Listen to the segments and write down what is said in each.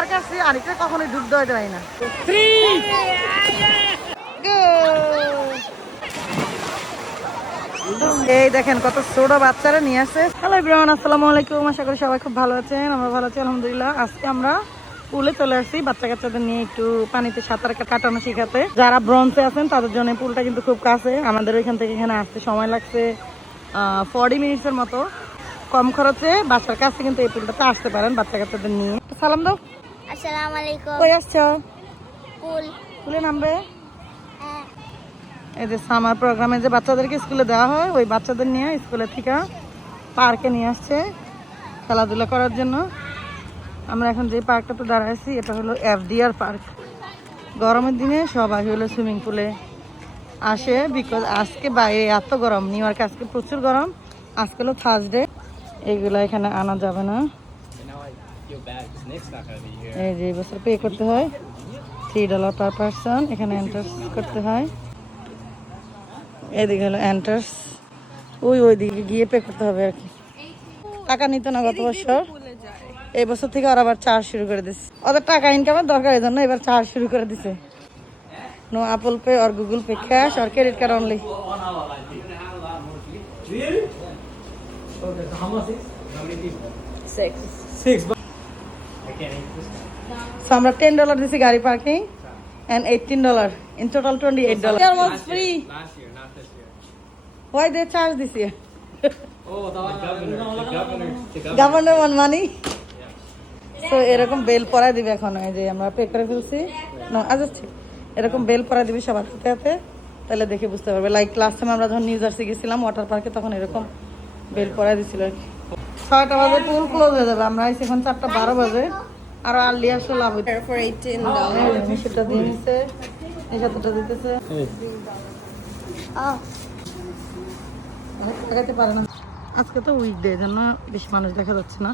পার্কে আসছি আরেকটা হতে পারি না। এই দেখেন কত ছোট বাচ্চারা নিয়ে আসছে। হ্যালো আলাইকুম। আশা করি সবাই খুব ভালো আছেন, আমরা ভালো আছি, আলহামদুলিল্লাহ। আজকে আমরা পুলে চলে আসছি বাচ্চা কাচ্চাদের নিয়ে একটু পানিতে সাঁতার কাটানো শেখাতে। যারা ব্রঞ্চে আছেন, তাদের জন্য পুলটা কিন্তু খুব কাছে। আমাদের ওইখান থেকে এখানে আসতে সময় লাগছে ফর্টি মিনিটসের মতো। কম খরচে বাচ্চার কাছে কিন্তু এই পুলটাতে আসতে পারেন বাচ্চা কাচ্চাদের নিয়ে। সালাম দাও। আসসালামু আলাইকুম। কই আসছো? কুল পুলে নামবে? হ্যাঁ। এই যে সামার প্রোগ্রামে যে বাচ্চাদেরকে স্কুলে দেওয়া হয় ওই বাচ্চাদের নিয়ে স্কুলে থেকে পার্কে নিয়ে আসছে খেলাধুলা করার জন্য। আমরা এখন যে পার্কটাতে দাঁড়াইছি এটা হলো এফডিআর পার্ক। গরমের দিনে সবাই হলো সুইমিং পুলে আসে বিকজ আজকে বাইরে এত গরম নিউ ইয়র্কে আজকে প্রচুর গরম। আজকে হলো থার্সডে এইগুলো এখানে আনা যাবে না। এই যে বছর পে করতে হয়। থ্রি ডলার পার পারসন এখানে এন্টার করতে হয়। এদিকে হলো এন্টার্স ওই ওই দিকে গিয়ে পে করতে হবে আর কি। টাকা নিত না গত বছর। এই বছর থেকে আর আবার চার্জ শুরু করে দিচ্ছে ওদের টাকা ইনকামের দরকার এই জন্য এবার চার্জ শুরু করে দিছে। নো অ্যাপল পে আর গুগল পে ক্যাশ আর ক্রেডিট কার্ড অনলি সো আমরা টেন ডলার দিছি গাড়ি parking and 18 dollar. In total 28 dollar. It was free. Last year, not this year. why they charge this year? Oh, the governor, the governor, the governor. Governor one money তো এরকম bell পরাই দিবে এখন এই যে আমরা পে করে ফেলছি না আজ ঠিক এরকম বেল পরাই দিবে সবার হাতে হাতে তাহলে দেখে বুঝতে পারবে। লাইক লাস্ট টাইম আমরা যখন নিউ জার্সি গেছিলাম ওয়াটার পার্কে তখন এরকম বেল পরাই দিছিল আর কি। ছয়টা বাজে পুল ক্লোজ হয়ে যাবে। আমরা এখন চারটা বারো বাজে। আর আর্লি আসলে লাভ. মিশিটা এই সাথেটা দিতেছে। লাগাতে পারে না। আজকে তো উইকডে জন্য বেশি মানুষ দেখা যাচ্ছে না।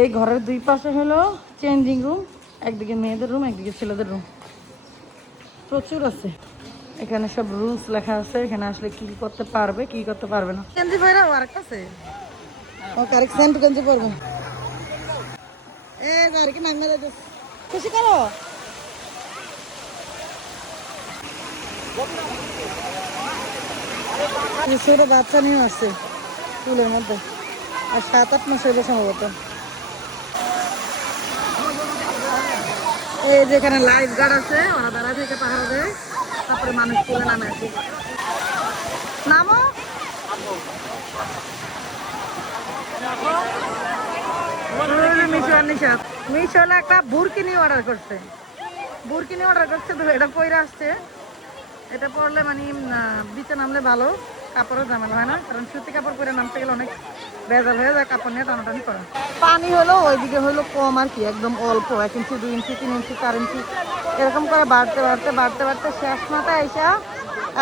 এই ঘরের দুই পাশে হলো চেঞ্জিং রুম একদিকে মেয়েদের রুম একদিকে ছেলেদের রুম প্রচুর আছে। এখানে সব রুলস লেখা আছে এখানে আসলে কি করতে পারবে কি করতে পারবে না। গেঞ্জি পরে আর কাছে? ও কারেক্ট সেন্ট গেঞ্জি পরবে খুশি করো ছোট বাচ্চা নিয়ে আসছে চুলের মধ্যে আর সাত আট মাস হইলে সম্ভবত এই যেখানে লাইফ গার্ড আছে ওরা দাঁড়া থেকে পাহাড় দেয় তারপরে মানুষ তুলে নামে আসে নামো মিশন মিশন একটা অর্ডার করছে। অর্ডার করছে এটা আসছে। এটা পরলে মানে বিচে নামলে ভালো হয় না, কারণ কাপড় পরে নামতে গেলে অনেক কাপড় নিয়ে পানি হলো, ওইদিকে হলো কম আর কি, একদম অল্প, এক ইঞ্চি, দুই ইঞ্চি, তিন ইঞ্চি, চার ইঞ্চি, এরকম করে বাড়তে বাড়তে বাড়তে বাড়তে শেষ মাথায় এসে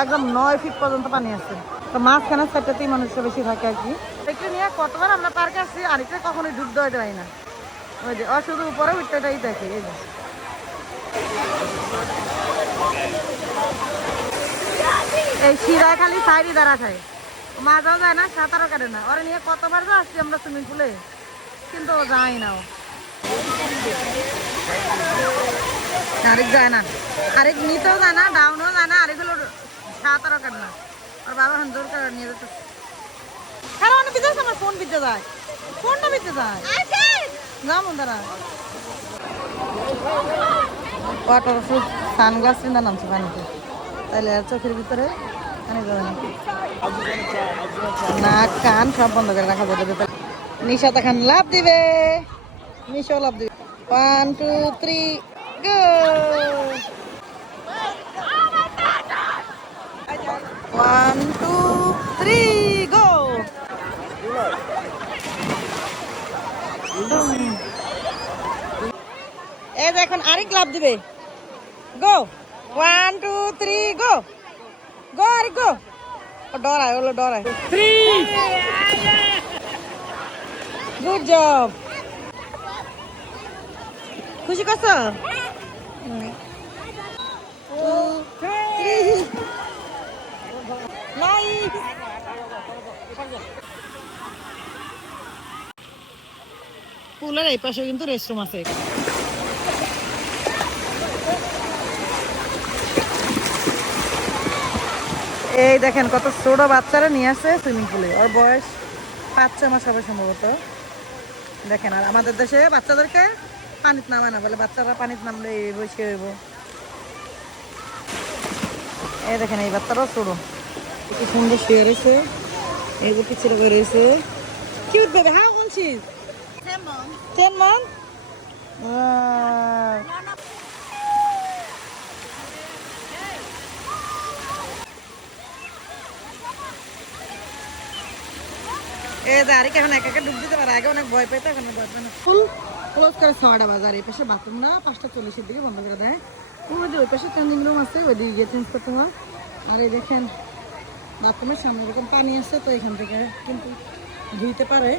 একদম নয় ফিট পর্যন্ত পানি আছে। তো মাঝখানে সাইডটাতেই মানুষটা বেশি থাকে আর কি। কতবার আমরা পার্কে আসছি, আরেকটা কখনোই ঢুকতে হতে পারি না। ওই যে শুধু উপরে উঠতেটাই দেখে, এই যে। এই শিরায় খালি সাইডে দাঁড়া খায় মাজাও যায় না, সাঁতারও কাটে না। ওরা নিয়ে কতবার তো আসছি আমরা সুইমিং পুলে, কিন্তু ও যায় না ও। আরেক যায় না। আরেক নিতেও যায় না ডাউনও যায় না, আরেক হলো সাঁতারও কাটে না। আর বাবা এখন জোর করে নিয়ে যেতে কারণ অনেক বিদ্যা আমার ফোন বিদ্যা যায় ফোনটা বিদ্যা যায় না বন্ধুরা ওয়াটার প্রুফ সানগ্লাস কিনা নামছে পানিতে। তাহলে চোখের ভিতরে পানি যাবে না। নাক কান সব বন্ধ করে রাখা যাবে ভেতরে। নিশাত এখন লাভ দিবে। নিশাও লাভ দিবে। One two three go one two three go এই যে এখন আরেক লাভ দিবে। Go one two three go go আরেক গো ডরায় ওগুলো ডরায়। থ্রি গুড জব খুশি করছ? পুলের এই পাশে কিন্তু রেস্টরুম আছে। এই দেখেন কত ছোট বাচ্চারা নিয়ে আসে সুইমিং পুলে ওর বয়স পাঁচ ছ মাস হবে সম্ভবত। দেখেন আর আমাদের দেশে বাচ্চাদেরকে পানিতে নামায় না বলে বাচ্চারা পানিতে নামলে এই বসে হইব। এই দেখেন এই বাচ্চারাও ছোট। কি সুন্দর শুয়ে রয়েছে। এই যে পিছিয়ে করে রয়েছে। Cute baby how old she is 10 months? 10 months এই আরেক এখন এক ডুব দিতে পারে? আগে অনেক ভয় পেতো, এখন ভয় ফুল ক্লোজ করে ছয়টা বাজার, এই পাশে বাথরুমরা পাঁচটা চল্লিশের দিকে দেয়। ওই পাশে চেঞ্জিং রুম আছে ওই আর এই বাথরুমের সামনে যখন পানি আসছে, তো এখান থেকে কিন্তু ধুইতে পারে,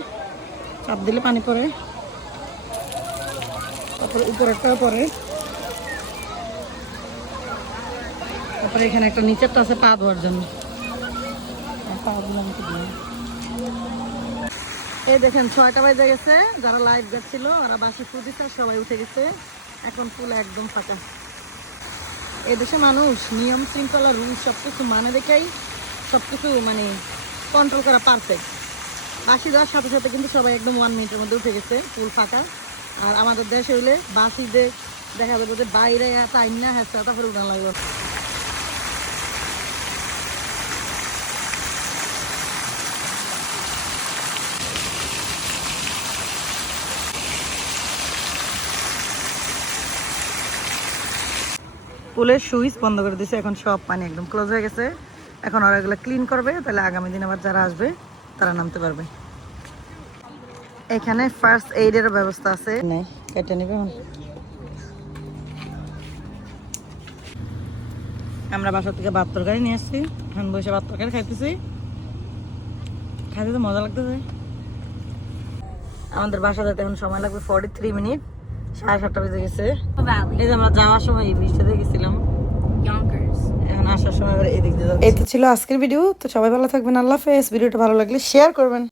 চাপ দিলে পানি পড়ে। তারপরে উপরেরটাও পরে তারপরে এখানে একটা নিচেরটা আছে, পা ধোয়ার জন্য। পা দিয়ে। এই দেখেন, ছয়টা বাজে গেছে। যারা লাইভ গার্ড ছিল ওরা বাসে আর সবাই উঠে গেছে। এখন ফুল একদম ফাঁকা। এই দেশে মানুষ নিয়ম শৃঙ্খলা রুল সব কিছু মানে দেখেই সব কিছু মানে কন্ট্রোল করা পারফেক্ট বাসি দেওয়ার সাথে সাথে কিন্তু সবাই একদম ওয়ান মিনিটের মধ্যে উঠে গেছে, ফুল ফাঁকা। আর আমাদের দেশে হইলে বাসিদের দেখা যাবে যে বাইরে টাইম না হ্যাঁ তারপরে উঠান লাগল। পুলের সুইচ বন্ধ করে দিয়েছে এখন সব পানি একদম ক্লোজ হয়ে গেছে। এখন ওরা এগুলো ক্লিন করবে, তাহলে আগামী দিন আবার যারা আসবে, তারা নামতে পারবে। এখানে ফার্স্ট এইডের ব্যবস্থা আছে। কেটে নেবে আমরা বাসা থেকে ভাত তরকারি নিয়ে আসছি। এখন বসে ভাত তরকারি খাইতেছি। খাইতে তো মজা লাগতেছে। আমাদের বাসা যেতে এখন সময় লাগবে ফর্টি থ্রি মিনিট সাড়ে সাতটা বেজে গেছে. এই যে আমরা যাওয়ার সময় এই বৃষ্টিতে গেছিলাম এখন আসার সময় আবার এদিক দিয়ে এই তো ছিল আজকের ভিডিও তো সবাই ভালো থাকবেন আল্লাহ হাফেজ। ভিডিওটা ভালো লাগলে শেয়ার করবেন।